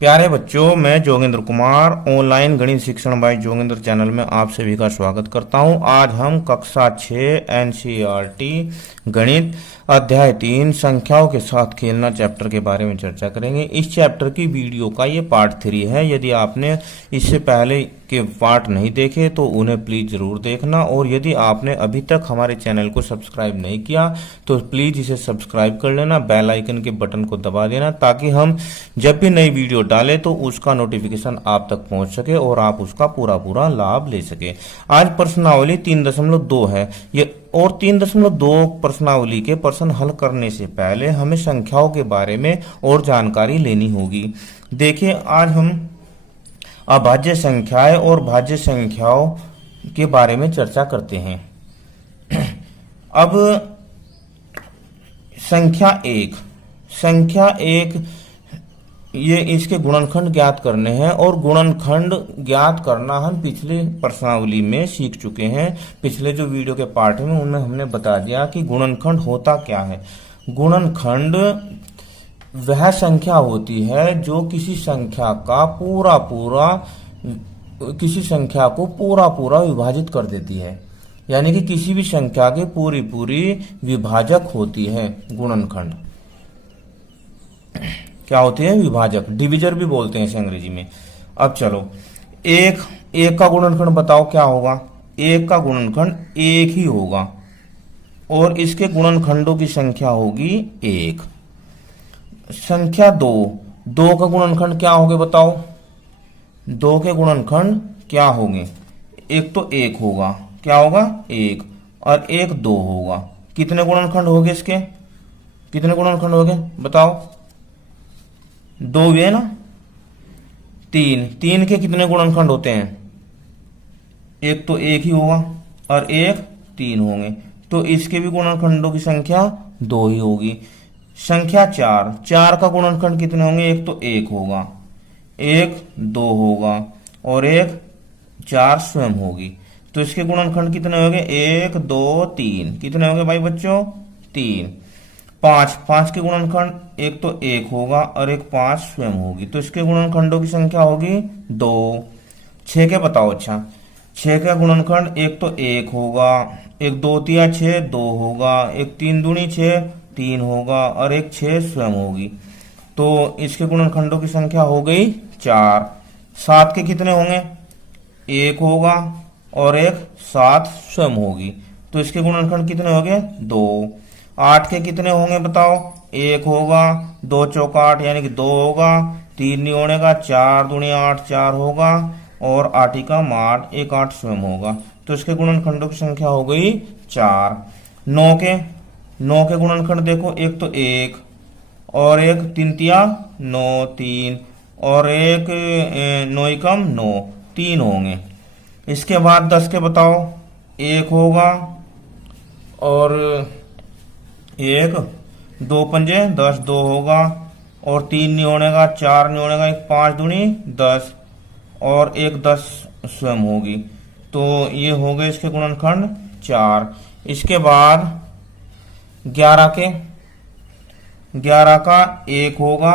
प्यारे बच्चों, मैं जोगेंद्र कुमार ऑनलाइन गणित शिक्षण बाय जोगेंद्र चैनल में आप सभी का स्वागत करता हूं। आज हम कक्षा 6 एनसीईआरटी गणित अध्याय 3 संख्याओं के साथ खेलना चैप्टर के बारे में चर्चा करेंगे। इस चैप्टर की वीडियो का ये पार्ट 3 है। यदि आपने इससे पहले के पार्ट नहीं देखे तो उन्हें प्लीज जरूर देखना, और यदि आपने अभी तक हमारे चैनल को सब्सक्राइब नहीं किया तो प्लीज इसे सब्सक्राइब कर लेना, बेल आइकन के बटन को दबा देना, ताकि हम जब भी नई वीडियो डाले तो उसका नोटिफिकेशन आप तक पहुंच सके और आप उसका पूरा लाभ ले सके। आज प्रश्नावली 3.2 है ये, और 3.2 प्रश्नावली के प्रश्न हल करने से पहले हमें संख्याओं के बारे में और जानकारी लेनी होगी। देखिए, आज हम अभाज्य संख्याएं और भाज्य संख्याओं के बारे में चर्चा करते हैं। अब संख्या एक ये इसके गुणनखंड ज्ञात करने हैं, और गुणनखंड ज्ञात करना हम पिछले प्रश्नावली में सीख चुके हैं। पिछले जो वीडियो के पार्ट में उनमें हमने बता दिया कि गुणनखंड होता क्या है। गुणनखंड वह संख्या होती है जो किसी संख्या को पूरा विभाजित कर देती है, यानी कि किसी भी संख्या की पूरी विभाजक होती है। गुणनखंड क्या होती है? विभाजक, डिविजर भी बोलते हैं इसे अंग्रेजी में। अब चलो, एक का गुणनखंड बताओ क्या होगा। एक का गुणनखंड एक ही होगा, और इसके गुणनखंडों की संख्या होगी एक। संख्या दो का गुणनखंड क्या होंगे बताओ। दो के गुणनखंड क्या होंगे? एक तो एक होगा, क्या होगा? एक, और एक दो होगा। कितने गुणनखंड होंगे इसके? कितने गुणनखंड होंगे बताओ? दो भी है ना। तीन के कितने गुणनखंड होते हैं? एक तो एक ही होगा और एक तीन होंगे, तो इसके भी गुणनखंडों की संख्या दो ही होगी। संख्या चार का गुणनखंड कितने होंगे? एक तो एक होगा, एक दो होगा, और एक चार स्वयं होगी, तो इसके गुणनखंड कितने होंगे? एक दो तीन। कितने होंगे भाई बच्चों? तीन। पांच के गुणनखंड एक तो एक होगा और एक पांच स्वयं होगी, तो इसके गुणनखंडों की संख्या होगी दो। छह के बताओ। अच्छा, छह का गुणनखंड एक तो एक होगा, एक दो तिया छह दो होगा, एक तीन दूनी छह तीन होगा, और एक छह स्वयं होगी, तो इसके गुणनखंडों की संख्या हो गई चार। सात के कितने होंगे? एक होगा और एक सात स्वयं होगी, तो इसके गुणनखंड कितने हो गए? दो। आठ के कितने होंगे बताओ? एक होगा, दो चौका आठ यानी कि दो होगा, तीन नहीं होने का, चार दूनी आठ चार होगा, और आठी का आठ, एक आठ स्वयं होगा, तो इसके गुणनखंडों की संख्या हो गई चार। नौ के गुणनखंड देखो, एक तो एक और एक तीन तिया नौ तीन, और एक नौ एकम नौ, तीन होंगे। इसके बाद 10 के बताओ। एक होगा और एक दो पंजे 10 दो होगा, और तीन नहीं होने का, चार नहीं होने का, एक पांच दूनी 10, और एक 10 स्वयं होगी, तो ये हो गए इसके गुणनखंड चार। इसके बाद 11 का एक होगा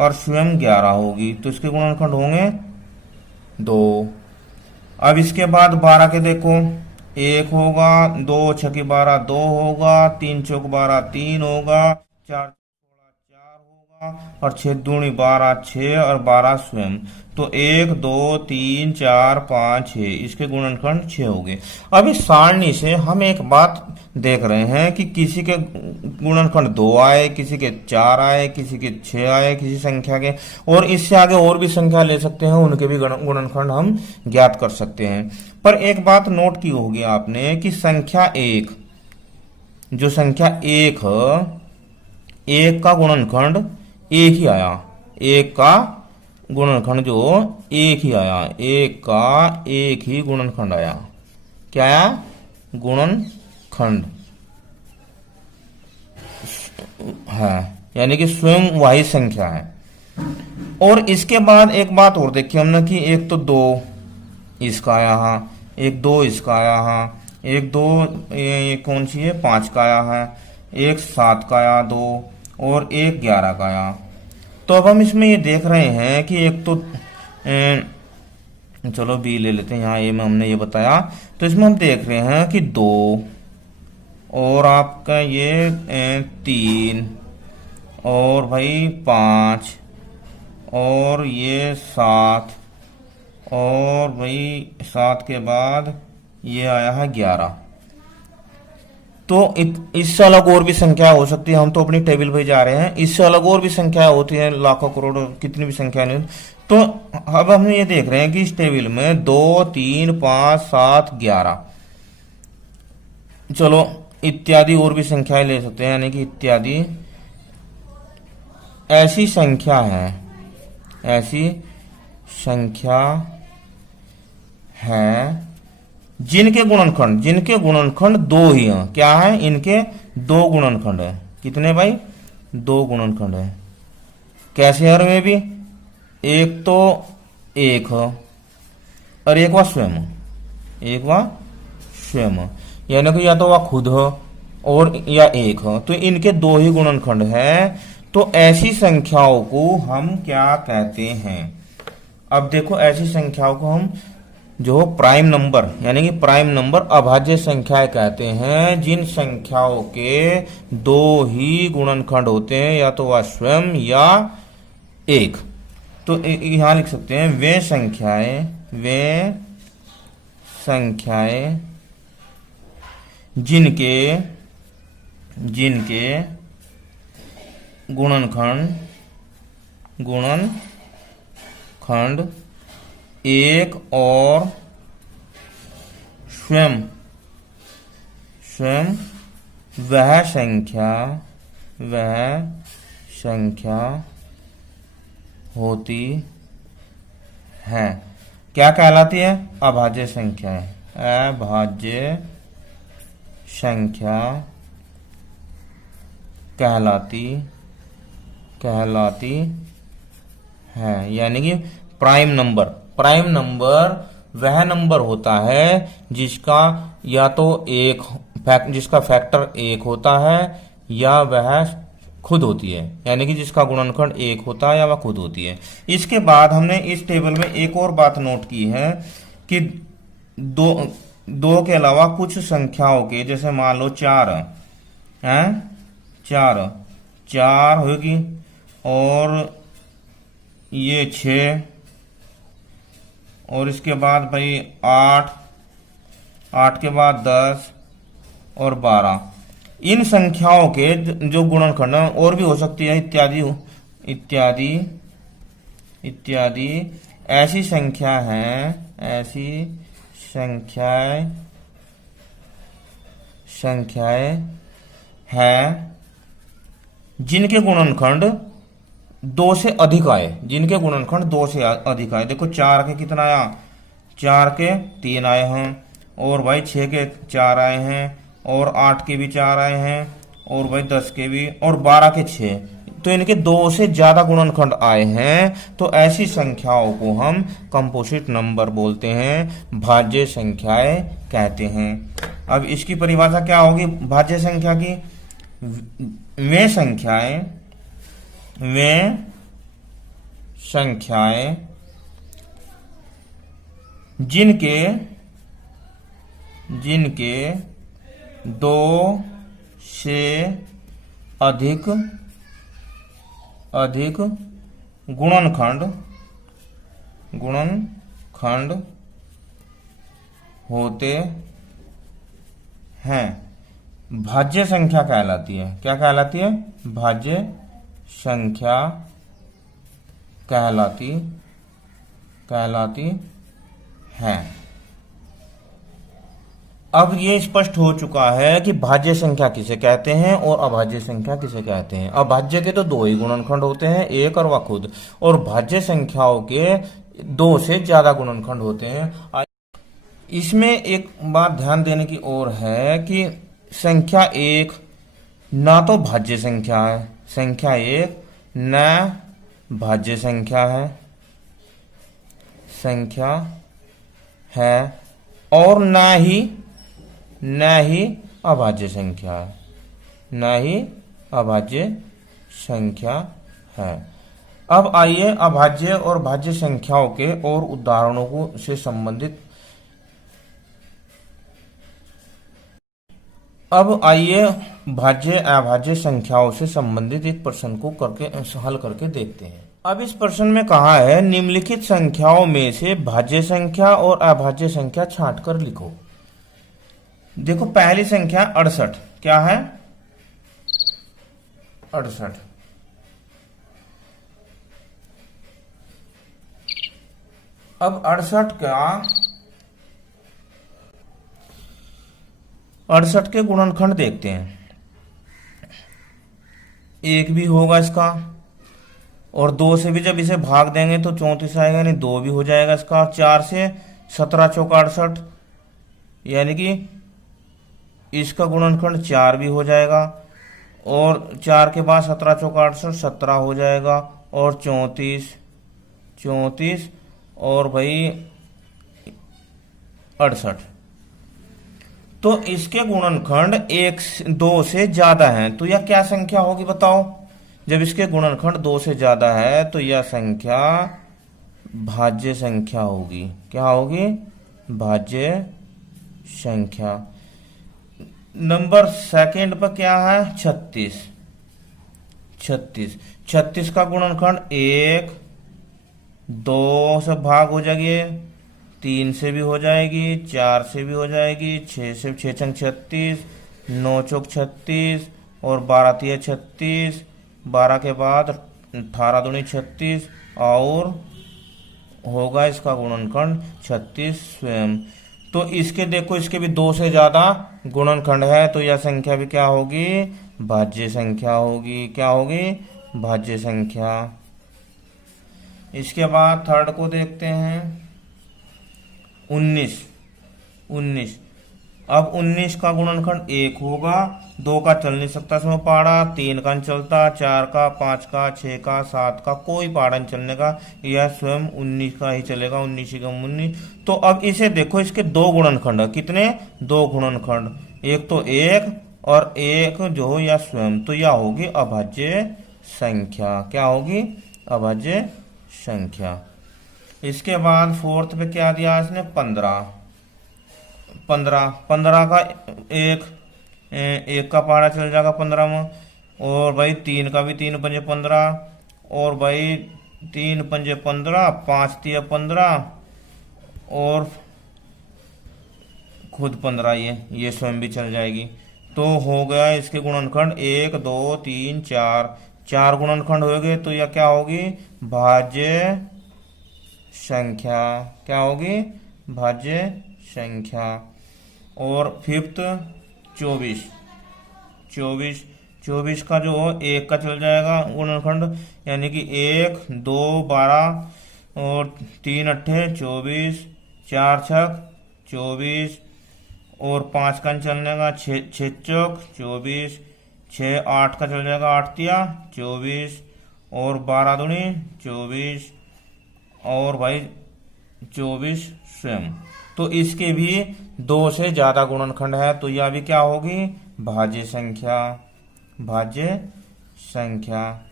और स्वयं 11 होगी, तो इसके गुणनखंड होंगे दो। अब इसके बाद 12 के देखो। एक होगा, दो छकी 12 दो होगा, तीन चौक 12 तीन होगा, चार चार होगा, और छह दूनी 12 छह, और 12 स्वयं, तो एक दो तीन चार पांच छह, इसके गुणनखंड छह हो गए। अब इस सारणी से हम एक बात देख रहे हैं कि किसी के गुणनखंड दो आए, किसी के चार आए, किसी के छह आए, किसी संख्या के, और इससे आगे और भी संख्या ले सकते हैं, उनके भी गुणनखंड हम ज्ञात कर सकते हैं। पर एक बात नोट की होगी आपने कि संख्या एक, जो संख्या एक है, एक का गुणनखंड एक ही आया। एक का गुणनखंड जो एक ही आया, एक का एक ही गुणनखंड आया। क्या आया? गुणनखंड है, यानी कि स्वयं वही संख्या है। और इसके बाद एक बात और देखी हमने कि एक तो दो इसका आया, हाँ, एक दो इसका आया, हाँ, एक दो ये कौन सी है? 5 का आया है, एक 7 का आया दो, और एक 11 का आया। तो अब हम इसमें ये देख रहे हैं कि एक तो चलो बी ले लेते हैं, यहाँ ए में हमने ये बताया। तो इसमें हम देख रहे हैं कि 2 और आपका ये 3 और भाई 5 और ये 7 और भाई 7 के बाद ये आया है 11। तो इससे अलग और भी संख्या हो सकती है, हम तो अपनी टेबल पे जा रहे हैं। इससे अलग और भी संख्या होती है, लाखों करोड़ों कितनी भी संख्या नहीं। तो अब हम ये देख रहे हैं कि इस टेबल में 2 3 5 7 11, चलो इत्यादि और भी संख्याएं ले सकते हैं, यानी कि इत्यादि ऐसी संख्या है, ऐसी संख्या है जिनके गुणनखंड 2 ही हैं। क्या है? इनके 2 गुणनखंड है। कितने भाई? 2 गुणनखंड है। कैसे हर में भी? एक तो 1 और एक वह स्वयं, एक वह स्वयं, यानी कि या तो वह खुद हो और या 1 हो। तो इनके 2 ही गुणनखंड है। तो ऐसी संख्याओं को हम क्या कहते हैं? अब देखो, ऐसी संख्याओं को हम जो प्राइम नंबर, यानी कि प्राइम नंबर अभाज्य संख्याएं कहते हैं, जिन संख्याओं के 2 ही गुणनखंड होते हैं, या तो वह स्वयं या 1। तो यहां लिख सकते हैं वे संख्याएं जिनके गुणनखंड 1 और स्वयं वह संख्या होती है। क्या कहलाती है? अभाज्य संख्याएं। अभाज्य संख्या कहलाती है, यानी कि प्राइम नंबर वह नंबर होता है जिसका या तो जिसका फैक्टर 1 होता है या वह खुद होती है, यानी कि जिसका गुणनखंड 1 होता है या वह खुद होती है। इसके बाद हमने इस टेबल में एक और बात नोट की है कि दो के अलावा कुछ संख्याओं के, जैसे मान लो 4 है, 4 होगी और ये 6 और इसके बाद भाई 8 के बाद 10 और 12। इन संख्याओं के जो गुणनखंड और भी हो सकती है, इत्यादि ऐसी संख्याएं हैं जिनके गुणनखंड 2 से अधिक आए, देखो 4 के कितना आया? 4 के 3 आए हैं, और भाई 6 के 4 आए हैं, और 8 के भी 4 आए हैं, और भाई 10 के भी, और 12 के 6। तो इनके 2 से ज्यादा गुणनखंड आए हैं। तो ऐसी संख्याओं को हम कंपोजिट नंबर बोलते हैं, भाज्य संख्याएं कहते हैं। अब इसकी परिभाषा क्या होगी भाज्य संख्या की? वे संख्याएं जिनके 2 से अधिक गुणनखंड होते हैं, भाज्य संख्या कहलाती है। क्या कहलाती है? भाज्य संख्या कहलाती है। अब ये स्पष्ट हो चुका है कि भाज्य संख्या किसे कहते हैं और अभाज्य संख्या किसे कहते हैं। अभाज्य के तो 2 ही गुणनखंड होते हैं, 1 और वह खुद, और भाज्य संख्याओं के 2 से ज्यादा गुणनखंड होते हैं। इसमें एक बात ध्यान देने की और है कि संख्या 1 ना तो भाज्य संख्या है, संख्या 1 न भाज्य संख्या है और न ही अभाज्य संख्या है, अब आइए अभाज्य और भाज्य संख्याओं के और उदाहरणों को से संबंधित अब आइए भाज्य अभाज्य संख्याओं से संबंधित एक प्रश्न को हल करके देखते हैं। अब इस प्रश्न में कहा है निम्नलिखित संख्याओं में से भाज्य संख्या और अभाज्य संख्या छांट कर लिखो। देखो पहली संख्या 68, क्या है 68। अब 68 के गुणनखंड देखते हैं। एक भी होगा इसका, और 2 से भी जब इसे भाग देंगे तो 34 आएगा, यानी 2 भी हो जाएगा इसका। 4 से 17 चौका 68, यानी कि इसका गुणनखंड 4 भी हो जाएगा। और 4 के बाद 17 चौका 68, 17 हो जाएगा। और 34 और भाई 68। तो इसके गुणनखंड 2 से ज्यादा हैं, तो यह क्या संख्या होगी बताओ। जब इसके गुणनखंड 2 से ज्यादा है तो यह संख्या भाज्य संख्या होगी। क्या होगी? भाज्य संख्या। नंबर सेकंड पर क्या है? 36 का गुणनखंड 1, 2 से भाग हो जाएगी, 3 से भी हो जाएगी, 4 से भी हो जाएगी, 6 से 6 छंग 36, 9 चौक 36 और 12 तिया 36, 12 के बाद 18 दूनी 36 और होगा इसका गुणनखंड 36 स्वयं। तो इसके देखो, इसके भी 2 से ज्यादा गुणनखंड है, तो यह संख्या भी क्या होगी? भाज्य संख्या होगी। क्या होगी? भाज्य संख्या। इसके बाद थर्ड को देखते हैं 19। अब 19 का गुणनखंड 1 होगा, 2 का चल नहीं सकता इसमें पाड़ा, 3 का नहीं चलता, 4 का, 5 का, 6 का, 7 का कोई पाड़ा नहीं चलने का, यह स्वयं 19 का ही चलेगा। 19 तो अब इसे देखो, इसके 2 गुणनखंड। कितने? 2 गुणनखंड, एक तो 1 और एक जो हो यह स्वयं, तो यह होगी अभाज्य संख्या। क्या होगी? अभाज्य संख्या। इसके बाद फोर्थ पे क्या दिया इसने? 15 का एक का पारा चल जाएगा 15 में। और भाई 3 का भी, 3 पंजे 15, और भाई 3 पंजे 15, 5 तिया 15 और खुद 15, ये स्वयं भी चल जाएगी। तो हो गया इसके गुणनखंड 1, 2, 3, 4 गुणनखंड हो गए। तो यह क्या होगी? भाज्य संख्या। क्या होगी? भाज्य संख्या। और फिफ्थ 24 का जो 1 का चल जाएगा गुणनखंड, यानी कि 1, 2, 12 और 3 अट्ठे 24, 4 छक 24 और 5 का चलने का 6 चौक 24, 6 8 का चल जाएगा 8 तिया 24 और 12 दूनी 24 और भाई 24 स्वयं। तो इसके भी 2 से ज्यादा गुणनखंड है, तो यह भी क्या होगी? भाज्य संख्या। भाज्य संख्या।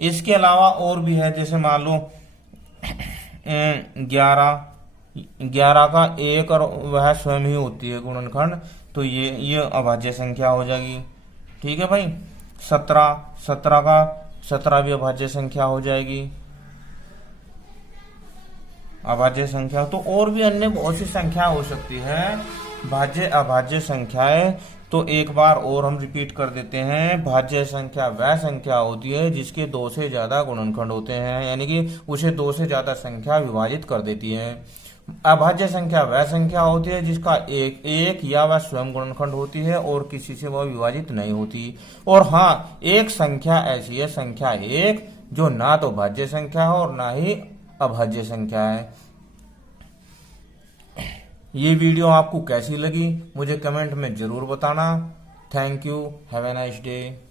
इसके अलावा और भी है, जैसे मान लो 11 का 1 और वह स्वयं ही होती है गुणनखंड, तो ये अभाज्य संख्या हो जाएगी। ठीक है भाई। 17 का 17 भी अभाज्य संख्या हो जाएगी। अभाज्य संख्या। तो और भी अन्य बहुत सी संख्या हो सकती है भाज्य अभाज्य संख्याएं। तो एक बार और हम रिपीट कर देते हैं। भाज्य संख्या वह संख्या होती है जिसके 2 से ज्यादा गुणनखंड होते हैं, यानी कि उसे 2 से ज्यादा संख्या विभाजित कर देती है। अभाज्य संख्या वह संख्या होती है जिसका एक या वह स्वयं गुणनखंड होती है और किसी से वह विभाजित नहीं होती। और हाँ, एक संख्या ऐसी है, संख्या 1, जो ना तो भाज्य संख्या है और ना ही अभाज्य संख्या है। ये वीडियो आपको कैसी लगी मुझे कमेंट में जरूर बताना। Thank you. Have a nice day.